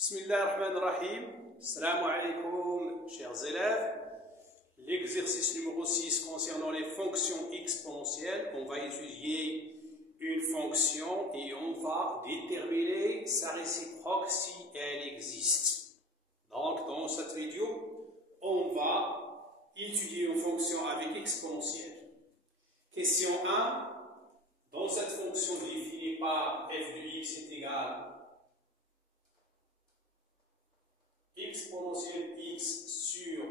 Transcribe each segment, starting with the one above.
Bismillahirrahmanirrahim. Assalamu alaikum, chers élèves. L'exercice numéro 6 concernant les fonctions exponentielles. On va étudier une fonction et on va déterminer sa réciproque si elle existe. Donc, dans cette vidéo, on va étudier une fonction avec exponentielle. Question 1. Dans cette fonction définie par f de x est égal exponentielle x sur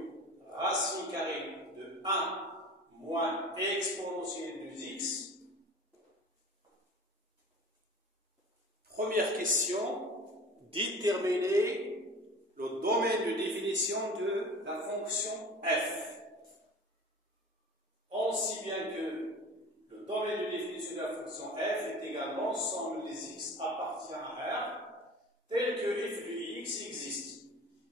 racine carrée de 1 moins exponentielle de x. Première question, déterminer le domaine de définition de la fonction f. On sait bien que le domaine de définition de la fonction f est égal à l'ensemble des x appartient à R, tel que f de x existe.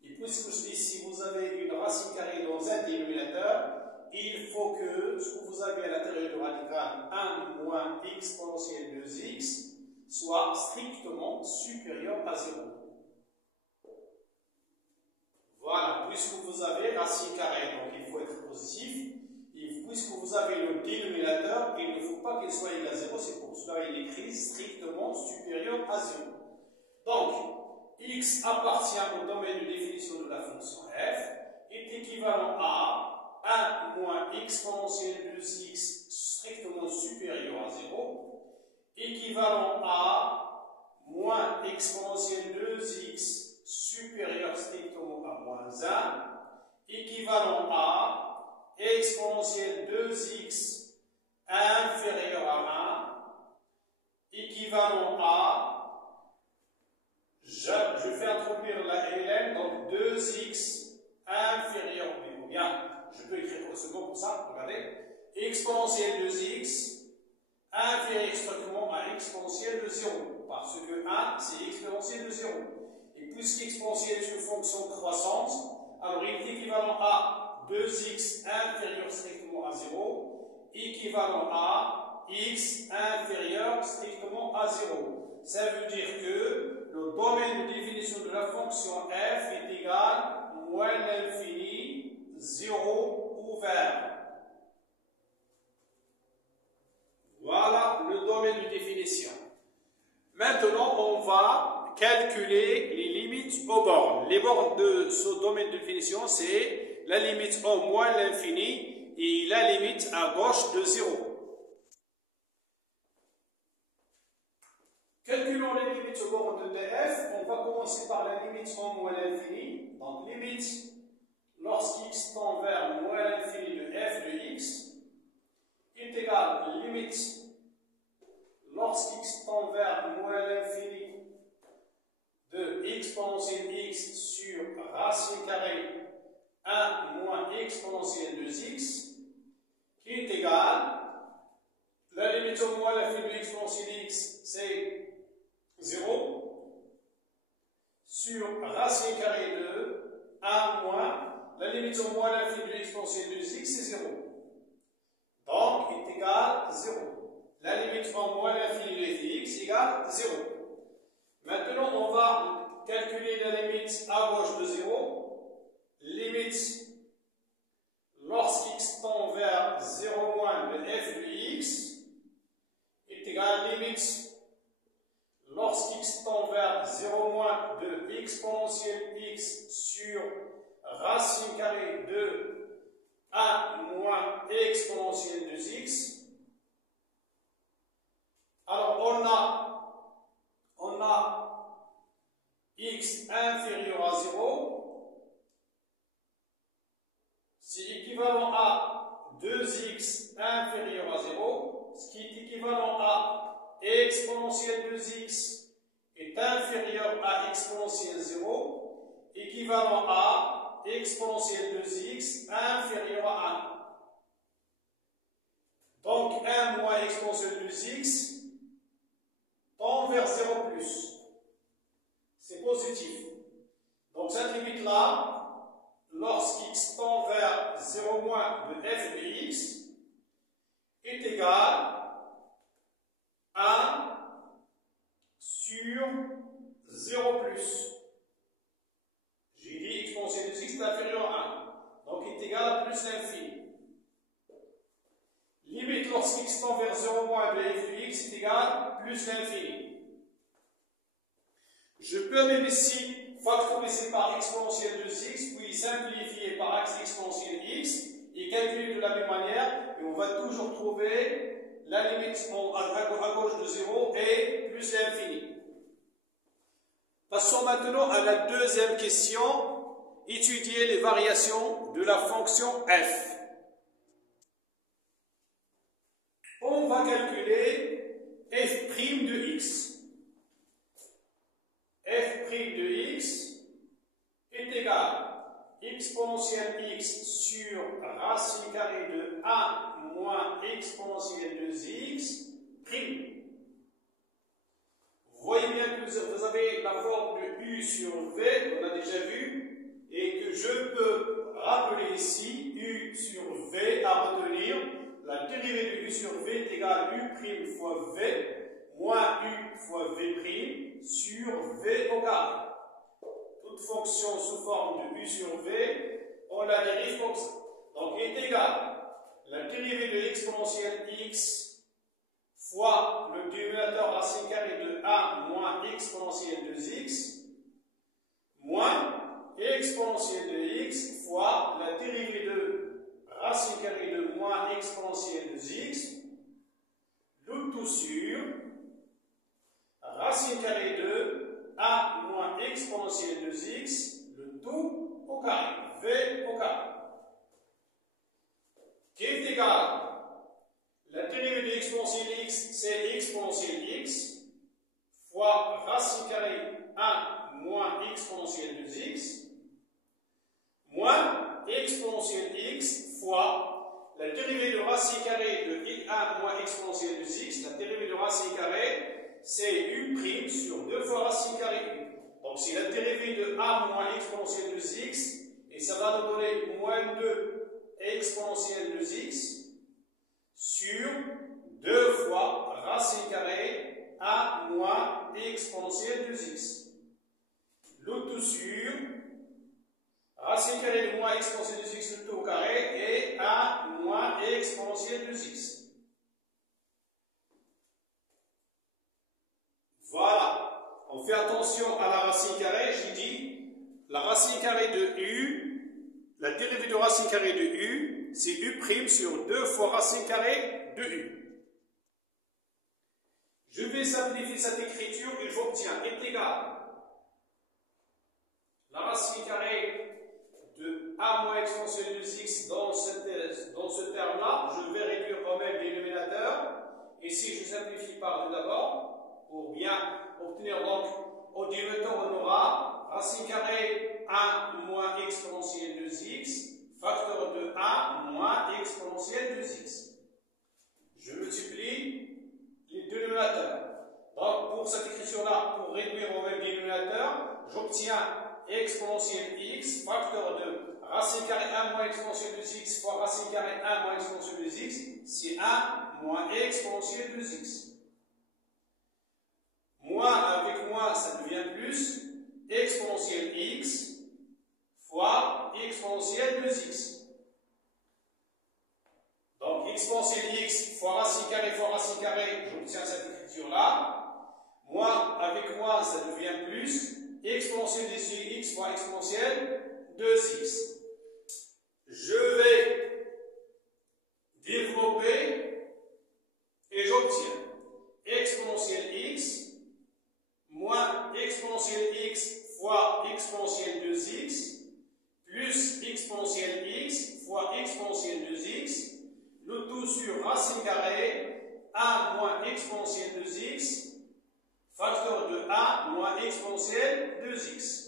Et puisque ici vous avez une racine carrée dans un dénominateur, il faut que ce que vous avez à l'intérieur du radical 1 moins exponentielle de x soit strictement supérieur à 0. Voilà, puisque vous avez racine carrée, donc il faut être positif. Et puisque vous avez le dénominateur, il ne faut pas qu'il soit égal à 0, c'est pour cela qu'il est écrit strictement supérieur à 0. Donc, x appartient au domaine de définition de la fonction f est équivalent à 1 moins exponentielle de x strictement supérieur à 0, équivalent à moins exponentielle de x supérieur strictement à moins 1, équivalent à exponentielle de x inférieur à 1, équivalent à je fais introduire la LN, donc 2x inférieur b. Ou bien, je peux écrire ce mot pour ça, regardez. Exponentielle de x inférieur strictement à exponentielle de 0. Parce que 1, c'est exponentielle de 0. Et puisqu'exponentielle est une fonction croissante, alors il est équivalent à 2x inférieur strictement à 0, équivalent à x inférieur strictement à 0. Ça veut dire que le domaine de définition de la fonction f est égal à moins l'infini 0 ouvert. Voilà le domaine de définition. Maintenant, on va calculer les limites aux bornes. Les bornes de ce domaine de définition, c'est la limite au moins l'infini et la limite à gauche de 0. Calculons les limites aux bornes de f. On va commencer par la limite en moins l'infini. Donc, limite lorsqu'x tend vers moins l'infini de f de x est égal à limite lorsqu'x tend vers moins l'infini de exponentielle x sur racine carrée 1 moins exponentielle de x qui est égal la limite au moins l'infini de exponentielle x c'est 0 sur racine carrée de 1 moins, la limite au moins l'infini de l'exponentielle de x c'est 0. Donc, est égal à 0. La limite au moins l'infini de x égale 0. Maintenant, on va calculer la limite à gauche de 0. Limite lorsqu'x tend vers 0 moins de f de x est égal à limite lorsqu'x tend vers 0 moins de exponentielle x sur racine carrée de 1 moins exponentielle de x. Alors on a x inférieur à 0, c'est équivalent à 2x inférieur à 0, ce qui est équivalent à exponentielle de x est inférieur à exponentielle 0, équivalent à exponentielle de x inférieur à 1. Donc 1 moins exponentielle de x tend vers 0 plus. C'est positif. Donc cette limite-là, lorsqu'x tend vers 0 moins de f de x, est égale 1 sur 0 plus. Je peux même ici factoriser par exponentielle de x, puis simplifier par axe exponentielle x, et calculer de la même manière, et on va toujours trouver la limite à gauche de 0 et plus l'infini. Passons maintenant à la deuxième question, étudier les variations de la fonction f. On va calculer f' de x. f' de x est égal exponentielle x sur racine carrée de a moins exponentielle de x prime. Vous voyez bien que vous avez la forme de u sur v, on a déjà vu, et que je peux rappeler ici u sur v à retenir. La dérivée de u sur v est égale u' fois v moins u fois v' sur v au carré. Toute fonction sous forme de u sur v, on la dérive comme ça. Donc est égal la dérivée de l'exponentielle x fois le dénominateur racine carrée de a moins exponentielle de x moins exponentielle de x fois la dérivée de racine carrée de moins exponentielle de x, le tout sur racine carrée de a moins exponentielle de x, le tout au carré, v au carré, qui est égal, la dérivée de exponentielle x, c'est exponentielle x, fois racine carrée 1 moins exponentielle de x, moins exponentielle x fois la dérivée de racine carrée de 1 moins exponentielle de x, la dérivée de racine carrée, c'est u' sur 2 fois racine carrée u. Donc c'est la dérivée de a moins exponentielle de x, et ça va nous donner moins 2 exponentielle de x sur 2 fois racine carrée a moins exponentielle de x. Le tout sur racine carrée de moins exponentielle de x, le tout au carré, et a moins exponentielle de x. Voilà. On fait attention à la racine carrée. J'ai dit la racine carrée de u, la dérivée de racine carrée de u, c'est u' sur 2 fois racine carrée de u. Je vais simplifier cette écriture et j'obtiens est égal la racine carrée de a moins exponentielle de x dans ce terme-là. Je vais réduire quand même le dénominateur. Et si je simplifie par 2 d'abord, pour bien obtenir donc au dénominateur, on aura racine carrée 1 moins exponentielle de x, facteur de a moins exponentielle de x. Je multiplie les deux dénominateurs. Donc pour cette écriture-là, pour réduire au même dénominateur, j'obtiens exponentielle x, facteur de racine carrée 1 moins exponentielle de x fois racine carrée 1 moins exponentielle de x, c'est 1 moins exponentielle de x. Moins avec moins, ça devient plus exponentielle x fois exponentielle de x. Donc exponentielle x fois racine carrée, j'obtiens cette écriture-là. Moins avec moins, ça devient plus exponentielle de x fois exponentielle de x. Je vais développer et j'obtiens exponentielle x moins exponentielle x fois exponentielle de x plus exponentielle x fois exponentielle de x, le tout sur racine carrée 1 moins exponentielle de x, facteur de a moins exponentielle de x.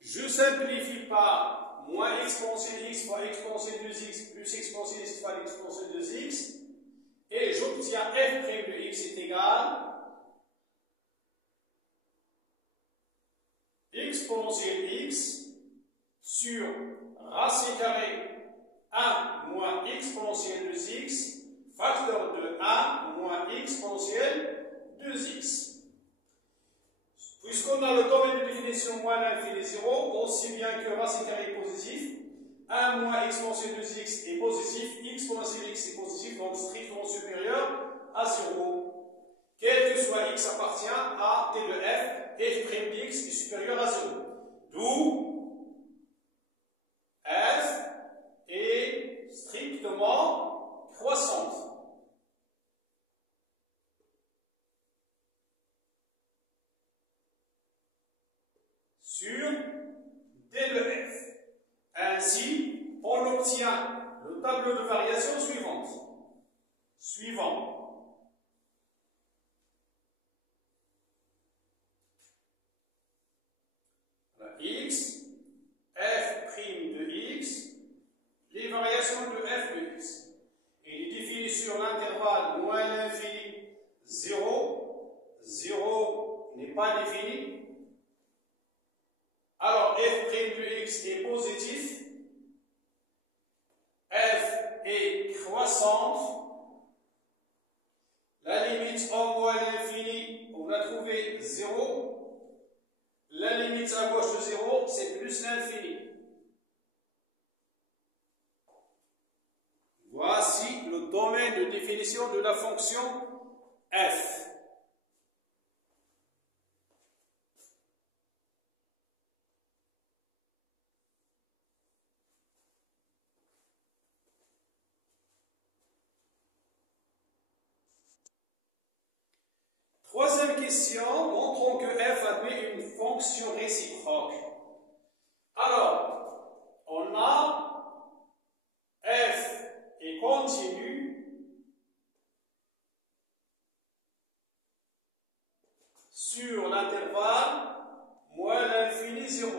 Je simplifie par moins exponentielle x fois exponentielle de x plus exponentielle x fois exponentielle de x, et j'obtiens f' de x est égal exponentielle x sur racine carrée 1 moins exponentielle de x, facteur de 1 moins exponentielle de x. Puisqu'on a le domaine de définition moins l'infini 0, on sait bien que racine carrée est positif, 1 1 moins exponentielle de x est positif, exponentielle x est positif, donc strictement supérieur à 0. Quel que soit x appartient à t de f prime de x est supérieur à 0. D'où f est strictement croissante. Sur d de f. Ainsi, on obtient le tableau de variation suivant. X, f' de x, les variations de f de x. Il est défini sur l'intervalle moins l'infini 0. 0 n'est pas défini. Alors, f' de x est positif, f est croissante, la limite en moins l'infini, on a trouvé 0, la limite à gauche de 0, c'est plus l'infini. Voici le domaine de définition de la fonction f. Troisième question, montrons que f admet une fonction réciproque. Alors, on a f est continu sur l'intervalle moins l'infini 0.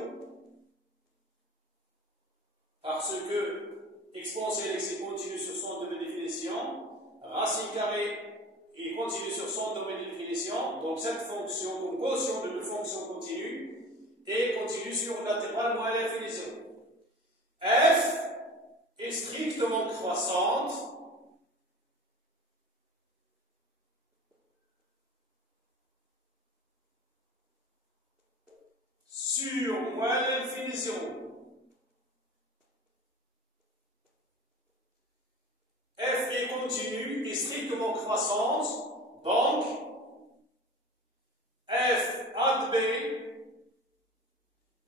Parce que exponentielle x est continue sur son domaine de définition, racine carrée est continue sur son domaine de définition, donc cette fonction, comme quotient de deux fonctions continues, est continue sur l'intervalle moins l'infini 0. f est strictement croissante sur moins l'infini 0. f est continue et strictement croissante, donc f admet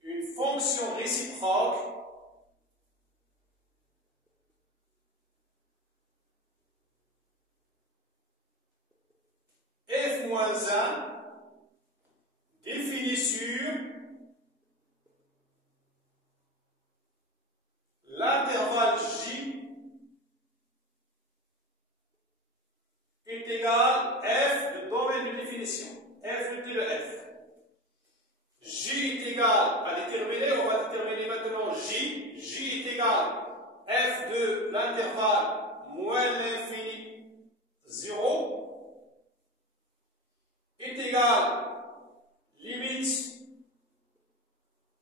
une fonction réciproque f-1 définie sur l'intervalle j est égal f de domaine de définition, f de t de f. J est égal à déterminer, on va déterminer maintenant j. J est égal f de l'intervalle moins l'infini 0 est égal limite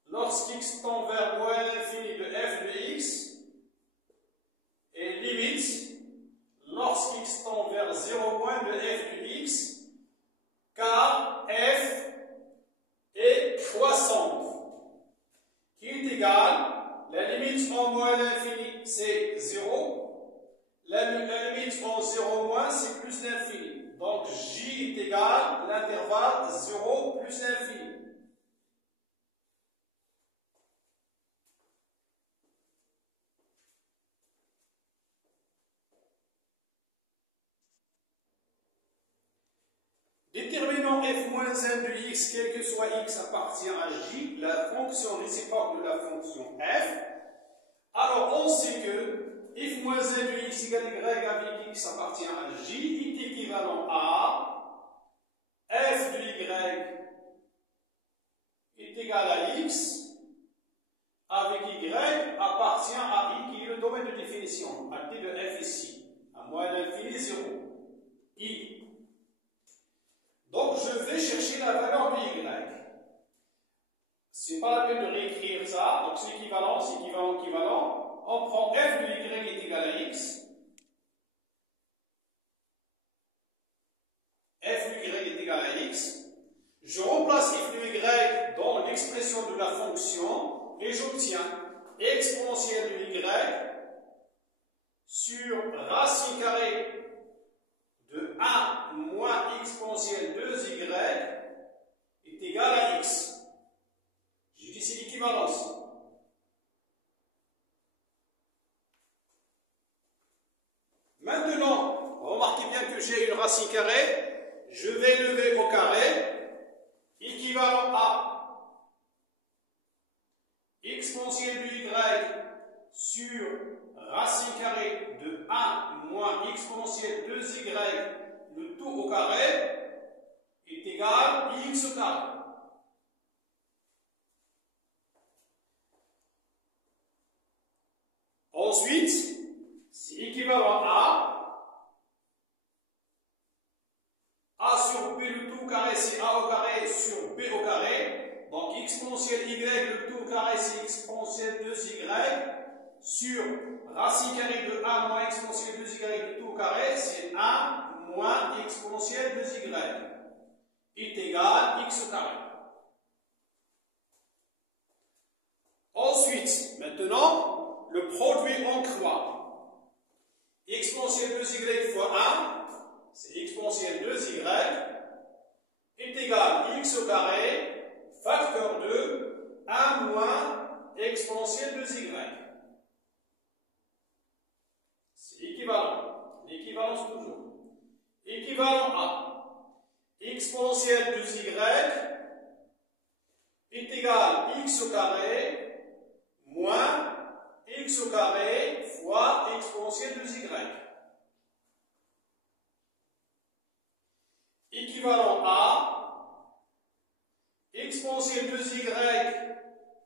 lorsqu'x tend vers moins l'infini de f de x et limite lorsqu'x tend vers 0 moins de f de x, car f est croissante, qui est égale, la limite en moins l'infini c'est 0, la limite en 0 moins c'est plus l'infini. Donc j est égal l'intervalle 0 plus l'infini. Déterminant f-1 de x, quel que soit x appartient à j, la fonction réciproque de la fonction f. Alors on sait que f-1 de x égale y avec x appartient à j est équivalent à f de y est égal à x avec y appartient à i qui est le domaine de définition, à t de f ici, à moins l'infini 0, i. Donc, je vais chercher la valeur de y. Ce n'est pas la peine de réécrire ça. Donc, c'est équivalent, équivalent. On prend f de y est égal à x. F de y est égal à x. Je remplace f de y dans l'expression de la fonction et j'obtiens exponentielle de y sur racine carrée de 1 moins exponentielle de y est égal à x. J'ai dit c'est l'équivalence. Maintenant, remarquez bien que j'ai une racine carrée, je vais lever au carré, équivalent à exponentielle de y sur racine carrée de 1 moins exponentielle de y, le tout au carré, est égal à x au carré. Ensuite, c'est équivalent à A sur B, le tout au carré, c'est A au carré sur B au carré. Donc, exponentielle y, le tout au carré, c'est exponentielle de y sur racine carrée de 1 moins exponentielle de y, le tout au carré, c'est 1 moins exponentielle de y est égal à x au carré. Ensuite, maintenant, le produit en croix. Exponentielle de y fois 1, c'est exponentielle de y, est égal à x au carré, facteur de 1 moins exponentielle de y. C'est l'équivalent. L'équivalence toujours. Équivalent à exponentielle de y est égal à x au carré moins x au carré fois exponentielle de y. Équivalent à exponentielle de y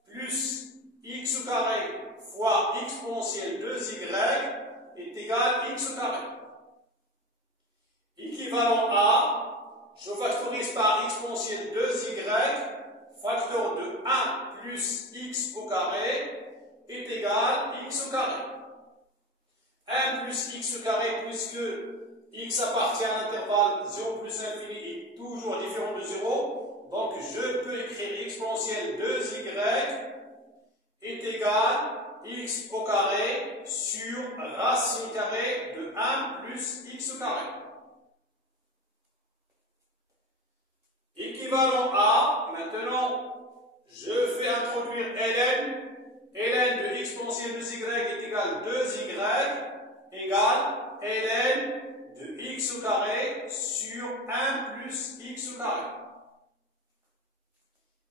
plus x au carré fois exponentielle de y est égal à x au carré. Équivalent à, je factorise par exponentielle de y, facteur de 1 plus x au carré est égal à x au carré. 1 plus x au carré, puisque x appartient à l'intervalle 0 plus infini est toujours différent de 0, donc je peux écrire exponentielle de y est égal à x au carré sur racine carrée de 1 plus x au carré. Équivalent à, maintenant, je fais introduire ln. ln de exponentielle de y est égal à 2y égale ln de x au carré sur 1 plus x au carré.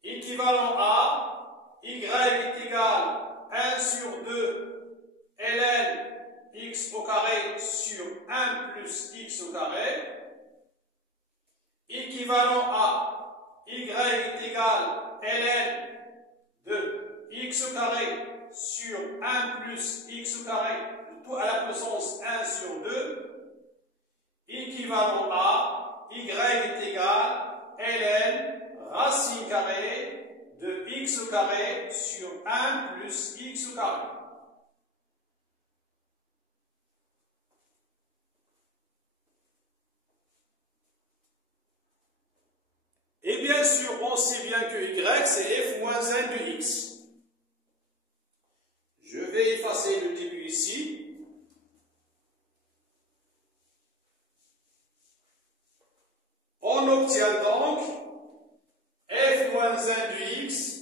Équivalent à y est égal à 1 sur 2 ln x au carré sur 1 plus x au carré. Équivalent à y est égal à ln de x au carré sur 1 plus x au carré, tout à la puissance 1 sur 2, équivalent à y est égal à ln racine carrée de x au carré sur 1 plus x au carré. Et bien sûr, on sait bien que y, c'est f moins 1 de x. Je vais effacer le début ici. On obtient donc f moins 1 de x,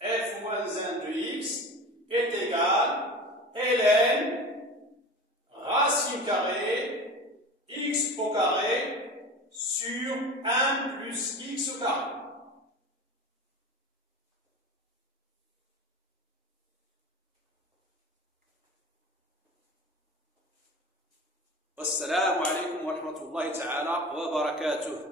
f moins 1 de x est égal à ln racine carrée x au carré sur 1 plus x au carré. Assalamu alaikum wa rahmatullahi ta'ala wa barakatuh.